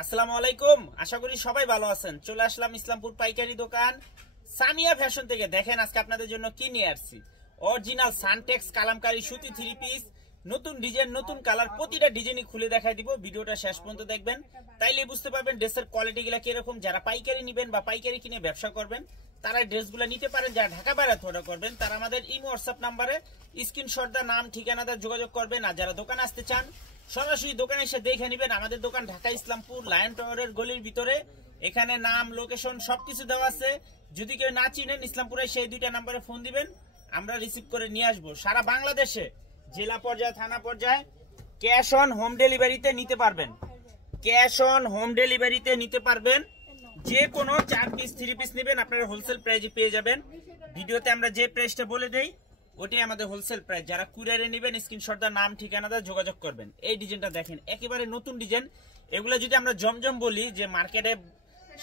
আসসালামু আলাইকুম, আশা করি সবাই ভালো আছেন। চলে আসলাম ইসলামপুর পাইকারি দোকান সামিয়া ফ্যাশন থেকে। দেখেন আজকে আপনাদের জন্য কি নিয়ে আসছি। অরিজিনাল সানটেক্স কালামকারী সুতি 3 পিস, নতুন ডিজাইন, নতুন কালার, প্রতিটা ডিজাইনই খুলে দেখাই দিব। ভিডিওটা শেষ পর্যন্ত দেখবেন, তাইলে বুঝতে পারবেন ড্রেসের কোয়ালিটিগুলো কিরকম। যারা পাইকারি নেবেন বা পাইকারি কিনে ব্যবসা করবেন তারা ড্রেসগুলো নিতে পারেন। যারা ঢাকা বাইরে অর্ডার করবেন তারা আমাদের ইমো হোয়াটসঅ্যাপ নাম্বারে স্ক্রিনশট দা নাম ঠিকানাটা যোগাযোগ করবেন। আর যারা দোকানে আসতে চান সরাসরি দোকানে এসে দেখে নেবেন। আমাদের দোকান ঢাকা ইসলামপুর লায়ন টাওয়ারের গলির ভিতরে। এখানে নাম, লোকেশন সবকিছু দেওয়া আছে। যদি কেউ না চিনেন ইসলামপুরে সেই দুইটা নাম্বারে ফোন দিবেন, আমরা রিসিভ করে নিয়ে আসবো। সারা বাংলাদেশে জেলা পর্যায়ে, থানা পর্যায়ে ক্যাশ অন হোম ডেলিভারিতে নিতে পারবেন। ক্যাশ অন হোম ডেলিভারিতে নিতে পারবেন। যে কোনো 4 পিস 3 পিস নেবেন আপনারা হোলসেল প্রাইসে পেয়ে যাবেন। ভিডিওতে আমরা যে প্রাইসটা বলে দেই ওটাই আমাদের হোলসেল প্রাইস। যারা কুরিয়ারে নেবেন স্ক্রিনশটটা নাম ঠিকানাটা যোগাযোগ করবেন। এই ডিজাইনটা দেখেন, একেবারে নতুন ডিজাইন। এগুলো যদি আমরা জমজম বলি যে মার্কেটে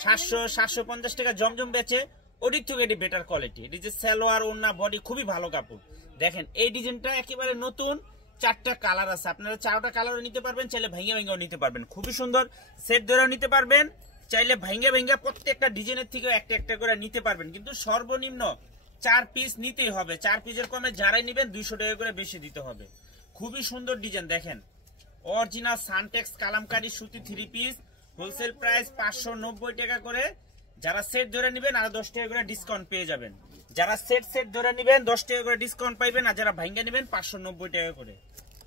700-750 টাকা জমজম বেচে, ওটির থেকে এটি বেটার কোয়ালিটি। এটি যে সালোয়ার, ওড়না, বডি খুবই ভালো কাপড়। দেখেন এই ডিজাইনটা একেবারে নতুন, 4টা কালার আছে। আপনারা 4টা কালারও নিতে পারবেন, চাইলে ভেঙে ভেঙেও নিতে পারবেন। খুবই সুন্দর, সেট ধরেও নিতে পারবেন, চাইলে ভেঙে ভেঙে প্রত্যেকটা ডিজাইনের থেকে একটা একটা করে নিতে পারবেন। কিন্তু সর্বনিম্ন 4 পিস নিতেই হবে। 4 পিসের কমে যারাই নেবেন 200 টাকা করে বেশি দিতে হবে। খুবই সুন্দর ডিজাইন দেখেন। অরিজিনাল সানটেক্স কালামকারী সুতি 3 পিস, হোলসেল প্রাইস 590 টাকা করে। যারা সেট ধরে নেবেন আরো 10 টাকা করে ডিসকাউন্ট পেয়ে যাবেন। যারা সেট ধরে নেবেন 10 টাকা করে ডিসকাউন্ট পাইবেন। আর যারা ভাঙ্গা নেবেন 590 টাকা করে।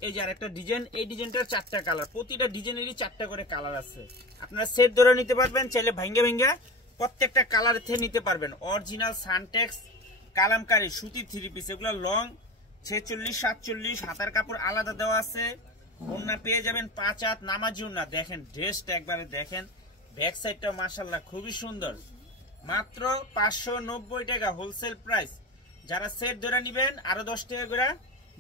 এই যে আরেকটা ডিজাইন, এই ডিজাইনটার 4টা কালার, প্রতিটা ডিজাইনেরই 4টা করে কালার আছে। আপনারা সেট ধরে নিতে পারবেন, চাইলে ভাঙ্গা ভাঙ্গা প্রত্যেকটা কালার থেকে নিতে পারবেন। অরিজিনাল সানটেক্স কালামকারী সুতি 3 পিস, এগুলো লং 46-47, হাতার কাপড় আলাদা দেওয়া আছে। ওড়না পেয়ে যাবেন 5 হাত নামাজি ওড়না। দেখেন ড্রেসটা একবারে দেখেন, ব্যাক সাইডটা মাশাআল্লাহ খুবই সুন্দর। মাত্র 590 টাকা হোলসেল প্রাইস। যারা সেট ধরে নেবেন আরো 10 টাকা করে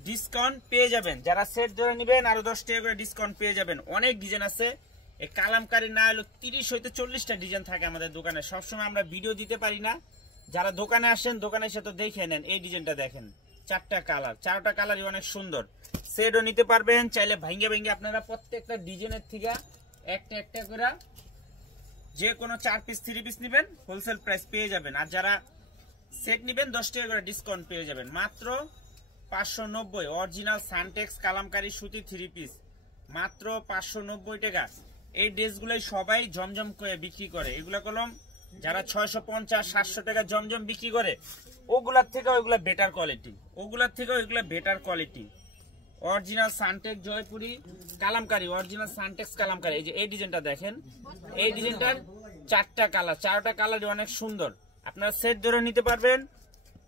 ডিসকাউন্ট পেয়ে যাবেন। যারা সেট ধরে নেবেন আরো 10 টাকা করে ডিসকাউন্ট পেয়ে যাবেন। অনেক ডিজাইন আছে। এই কালামকারী না হলো 30 হইতে 40টা ডিজাইন থাকে আমাদের দোকানে। সবসময় আমরা ভিডিও দিতে পারি না। যারা দোকানে আসেন দোকানে এসে তো দেখে নেন। এই ডিজাইনটা দেখেন, 4টা কালার, 4টা কালারই অনেক সুন্দর। সেটও নিতে পারবেন, চাইলে ভাঙ্গে ভাঙ্গে আপনারা প্রত্যেকটা ডিজাইনের থেকে একটা একটা করে যে কোনো 4 পিস 3 পিস নেবেন হোলসেল প্রাইস পেয়ে যাবেন। আর যারা সেট নেবেন 10 টাকা করে ডিসকাউন্ট পেয়ে যাবেন। মাত্র 590 অরিজিনাল সানটেক্স কালামকারী সুতি 3 পিস, মাত্র 590 টাকা। এই ড্রেসগুলোই সবাই জমজম করে বিক্রি করে। এগুলা কলম যারা 650-700 টাকা জমজম বিক্রি করে ওগুলার থেকে ওইগুলা বেটার কোয়ালিটি, ওগুলার থেকে ওইগুলা better quality. Original Suntex Jaipuri Kalamkari, original Suntex Kalamkari. এই যে এই ডিজাইনটা দেখেন, এই ডিজাইনটার 4টা কালার, 4টা কালারই অনেক সুন্দর। আপনারা সেট ধরে নিতে পারবেন,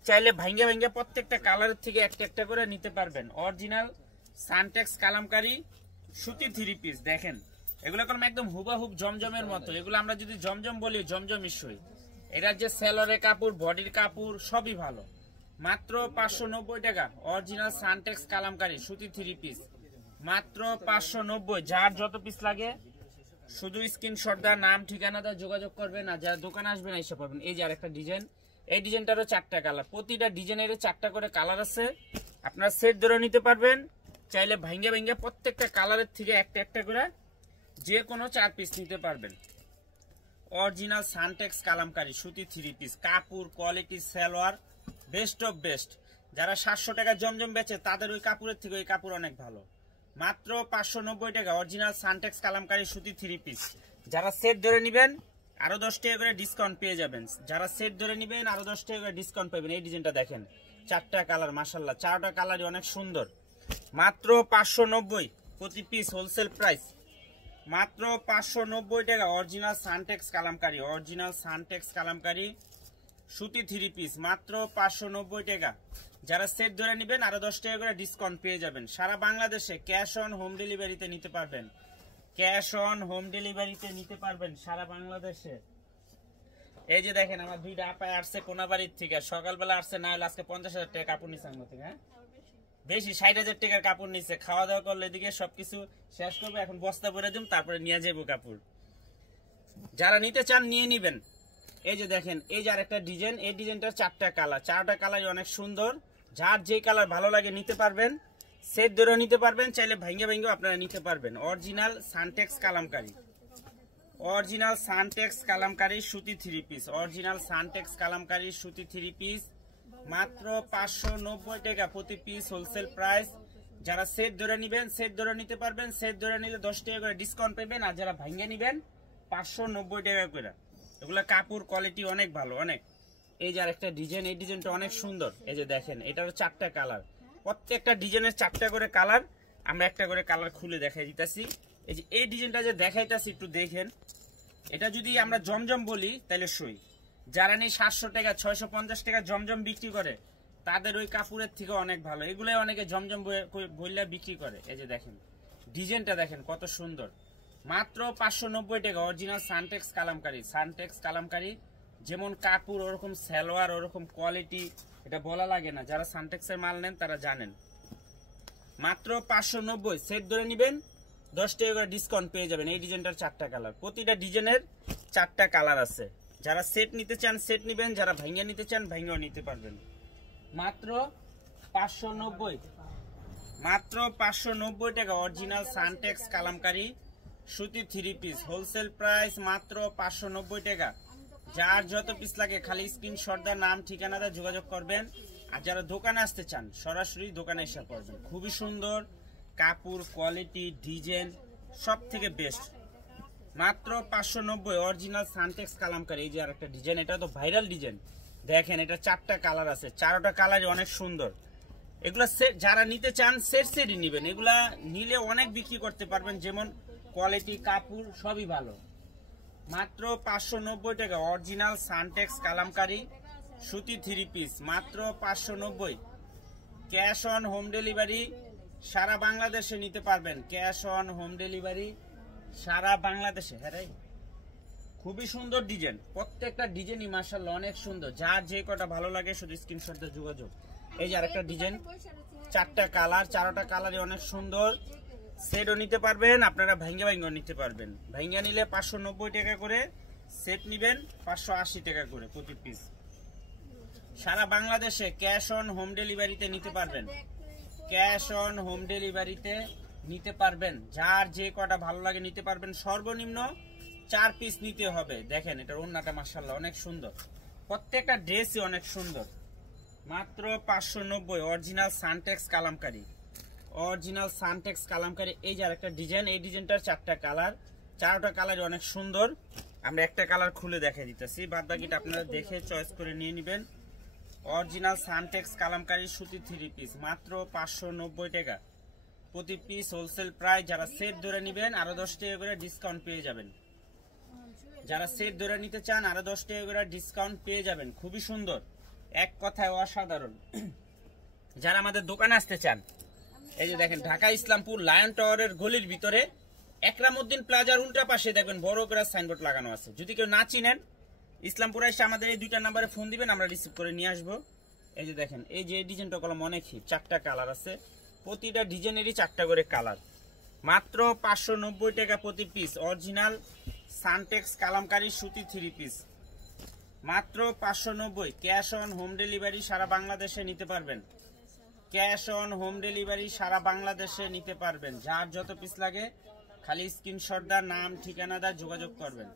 চাইলে ভাঙ্গে ভাঙ্গে প্রত্যেকটা কালারের থেকে একটা একটা করে নিতে পারবেন। অরিজিনাল সানটেক্স কালামকারী সুতি 3 পিস দেখেন, এগুলো কোনো একদম হুবাহুব জমজমের মতো। এগুলো আমরা যদি জমজম বলি জমজম ইস্যুই। এটার যে সেলরের কাপড়, বডির কাপড় সবই ভালো। মাত্র 590 টাকা অরিজিনাল সানটেক্স কালামকারী সুতি 3 পিস, মাত্র 590। যার যত পিস লাগে শুধু স্ক্রিনশট দা নাম ঠিকানা দা যোগাযোগ করবেন। আর যারা দোকানে আসবেন এসে পাবেন। এই যে আরেকটা ডিজাইন, এই ডিজাইনটারও 4টা কালার, প্রতিটা ডিজাইনের 4টা করে কালার আছে। আপনারা সেট ধরে নিতে পারবেন, চাইলে ভাঙ্গে ভাঙ্গে প্রত্যেকটা কালারের থেকে একটা একটা করে যে কোনো 4 পিস নিতে পারবেন। অরিজিনাল সানটেক্স কালামকারী সুতি 3 পিস, কাপড় quality salwar best of best. যারা 700 টাকা জমজম বেচে তাদের ওই কাপড়ের থেকে ওই কাপড় অনেক ভালো। মাত্র 590 টাকা অরিজিনাল সানটেক্স কালামকারী সুতি 3 পিস। যারা সেট ধরে নেবেন আরো 10 টাকা করে ডিসকাউন্ট পেয়ে যাবেন। যারা সেট ধরে নেবেন আরো 10 টাকা করে ডিসকাউন্ট পাবেন। এই ডিজাইনটা দেখেন, 4টা কালার মাশাআল্লাহ, 4টা কালারই অনেক সুন্দর। মাত্র 590 প্রতি পিস হোলসেল প্রাইস। মাত্র 590 টাকা original Suntex Kalamkari, original Suntex Kalamkari সুতি 3 পিস, মাত্র 590 টাকা। যারা সেট ধরে নেবেন আরো 10 টাকা করে ডিসকাউন্ট পেয়ে যাবেন। সারা বাংলাদেশে ক্যাশ অন হোম ডেলিভারিতে নিতে পারবেন। ক্যাশ অন হোম ডেলিভারিতে নিতে পারবেন সারা বাংলাদেশে। এই যে দেখেন আমার দুইটা আপায় আসছে কোনাবাড়ির থেকে, সকালবেলা আসছে, না হলে আজকে 50,000 টাকা কাপড় নিচ্ছে আমার থেকে। হ্যাঁ বেশি 60,000 টাকার কাপড় নিচ্ছে। খাওয়া দাওয়া করলে এদিকে সবকিছু শেষ করবো, এখন বস্তা ভরে দিম, তারপরে নিয়ে যাবো কাপড়। যারা নিতে চান নিয়ে নিবেন। এই যে দেখেন, এই যে আরেকটা ডিজাইন, এই ডিজাইনটার 4টা কালার, 4টা কালারই অনেক সুন্দর। যার যে কালার ভালো লাগে নিতে পারবেন। সেট ধরেও নিতে পারবেন, চাইলে ভাঙ্গে ভাঙ্গেও আপনারা নিতে পারবেন। Original Suntex Kalamkari original Suntex Kalamkari সুতি 3 পিস, অরিজিনাল সানটেক্স কালামকারী সুতি 3 পিস মাত্র 590 টাকা প্রতি পিস হোলসেল প্রাইস। যারা সেট ধরে নেবেন সেট ধরে নিতে পারবেন, সেট ধরে নিলে 10 টাকা করে ডিসকাউন্ট পাবেন, আর যারা ভাঙিয়ে নেবেন 590 টাকা করে। এগুলো কাপড় কোয়ালিটি অনেক ভালো অনেক। এই যে আরেকটা ডিজাইন, এই ডিজাইনটা অনেক সুন্দর। এই যে দেখেন এটার 4টা কালার, প্রত্যেকটা ডিজাইনের 4টা করে কালার। আমরা একটা করে কালার খুলে দেখাই দিতেছি। এই যে এই ডিজাইনটা যে দেখাইতেছি একটু দেখেন, এটা যদি আমরা জমজম বলি তাহলে সই। যারা নেই 700 টাকা 650 টাকা জমজম বিক্রি করে তাদের ওই কাপড়ের থেকে অনেক ভালো। এগুলোই অনেকে জমজম বইলা বিক্রি করে। এই যে দেখেন ডিজাইনটা দেখেন কত সুন্দর, মাত্র 590 টাকা original Suntex Kalamkari. Suntex Kalamkari যেমন কাপড় ওরকম সালোয়ার ওরকম কোয়ালিটি, এটা বলা লাগে না, যারা সানটেক্সের মাল নেন তারা জানেন। মাত্র 590, সেট ধরে নেবেন 10 টাকা করে ডিসকাউন্ট পেয়ে যাবেন। এই ডিজাইনটার 4টা কালার, প্রতিটা ডিজাইনের 4টা কালার আছে। যারা সেট নিতে চান সেট নেবেন, যারা ভাঙ্গা নিতে চান ভাঙ্গাও নিতে পারবেন। মাত্র 590, মাত্র 590 টাকা অরিজিনাল সানটেক্স কালামকারী সুতি 3 পিস হোলসেল প্রাইস মাত্র 590 টাকা। যার যত পিস লাগে খালি স্ক্রিনশট দিয়ে নাম ঠিকানা দিয়ে যোগাযোগ করবেন। আর যারা দোকানে আসতে চান সরাসরি দোকানে এসে পড়বেন। খুবই সুন্দর কাপড় কোয়ালিটি ডিজাইন সব থেকে বেস্ট। মাত্র 590 অরিজিনাল সানটেক্স কালামকারী। এই যে আরেকটা ডিজাইন, এটা তো ভাইরাল ডিজাইন। দেখেন এটা 4টা কালার আছে, 4টা কালারই অনেক সুন্দর। এগুলা সেট যারা নিতে চান সেট সেটই নেবেন, এগুলা নিলে অনেক বিক্রি করতে পারবেন, যেমন কোয়ালিটি কাপড় সবই ভালো। মাত্র 590 টাকা অরিজিনাল সানটেক্স কালামকারী সুতি 3 পিস মাত্র 590। ক্যাশ অন হোম ডেলিভারি সারা বাংলাদেশে নিতে পারবেন, ক্যাশ অন হোম ডেলিভারি সারা বাংলাদেশে। হ্যাঁ খুবই সুন্দর ডিজাইন, প্রত্যেকটা ডিজাইনই মাশাআল্লাহ অনেক সুন্দর। যার যে কটা ভালো লাগে শুধু স্ক্রিনশট দিয়ে যোগাযোগ। এই যে আরেকটা ডিজাইন, 4টা কালার, 4টা কালারই অনেক সুন্দর। সেটও নিতে পারবেন, আপনারা ভাঙ্গা ভাঙ্গা নিতে পারবেন। ভাঙ্গা নিলে 590 টাকা করে, সেট নিবেন 580 টাকা করে প্রতি পিস। সারা বাংলাদেশে ক্যাশ অন হোম ডেলিভারিতে নিতে পারবেন, ক্যাশ অন হোম ডেলিভারিতে নিতে পারবেন। যার যে কটা ভালো লাগে নিতে পারবেন। সর্বনিম্ন 4 পিস নিতে হবে। দেখেন এটার ওড়নাটা মাশাআল্লাহ অনেক সুন্দর, প্রত্যেকটা ড্রেসই অনেক সুন্দর। মাত্র 590 original Suntex Kalamkari, original Suntex Kalamkari. এই যে আরেকটা ডিজাইন, এই ডিজাইনটার 4টা কালার, 4টা কালারই অনেক সুন্দর। আমরা একটা কালার খুলে দেখাই দিতেছি, বাদ বাকিটা আপনারা দেখে চয়েস করে নিয়ে নেবেন। অরিজিনাল সানটেক্স কালামকারী সুতি 3 পিস মাত্র 590 টাকা প্রতি পিস হোলসেল প্রাইস। যারা সেট ধরে নেবেন আরো 10 টাকা করে ডিসকাউন্ট পেয়ে যাবেন। যারা সেট ধরে নিতে চান আরো 10 টাকা করে ডিসকাউন্ট পেয়ে যাবেন। খুবই সুন্দর, এক কথায় অসাধারণ। যারা আমাদের দোকানে আসতে চান, এই যে দেখেন ঢাকা ইসলামপুর লায়ন টাওয়ারের গলির ভিতরে একরামউদ্দিন প্লাজার উল্টা পাশে দেখবেন বড় করে সাইনবোর্ড লাগানো আছে। যদি কেউ না চিনেন ইসলামপুরে এসে আমাদের এই 2টা নাম্বারে ফোন দিবেন, আমরা রিসিভ করে নিয়ে আসবো। এই যে দেখেন এই যে ডিজাইনটা কলম অনেক হিট, 4টা কালার আছে, প্রতিটা ডিজাইনেরই 4টা করে কালার। মাত্র 590 টাকা প্রতি পিস অরিজিনাল সানটেক্স কালামকারী সুতি 3 পিস মাত্র 590। ক্যাশ অন হোম ডেলিভারি সারা বাংলাদেশে নিতে পারবেন, ক্যাশ অন হোম ডেলিভারি সারা বাংলাদেশে নিতে পারবেন। যার যত পিস লাগে খালি স্ক্রিনশট দা নাম ঠিকানা দা যোগাযোগ করবেন।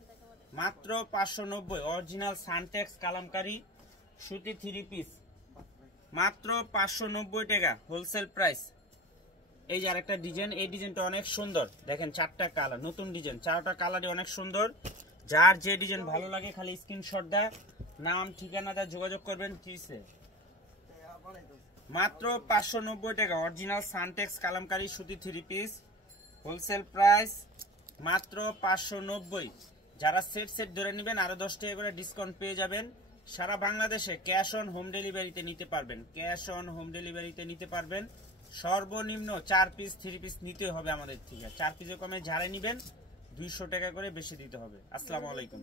মাত্র 590 অরিজিনাল সানটেক্স কালামকারী সুতি 3 পিস মাত্র 590 টাকা হোলসেল প্রাইস। এই যে আরেকটা ডিজাইন, এই ডিজাইনটা অনেক সুন্দর। দেখেন 4টা কালার, নতুন ডিজাইন, 4টা কালারই অনেক সুন্দর। যার যে ডিজাইন ভালো লাগে খালি স্ক্রিনশট দা নাম ঠিকানা দা যোগাযোগ করবেন। কিসে মাত্র 590 টাকা অরিজিনাল সানটেক্স কালামকারী সুতি 3 পিস হোলসেল প্রাইস মাত্র 590। যারা সেট সেট ধরে নেবেন আরো 10 টাকা করে ডিসকাউন্ট পেয়ে যাবেন। সারা বাংলাদেশে ক্যাশ অন হোম ডেলিভারিতে নিতে পারবেন, ক্যাশ অন হোম ডেলিভারিতে নিতে পারবেন। সর্বনিম্ন 4 পিস 3 পিস নিতে হবে আমাদের থেকে। 4 পিসের কমে যারা নেবেন 200 টাকা করে বেশি দিতে হবে। আসসালামু আলাইকুম।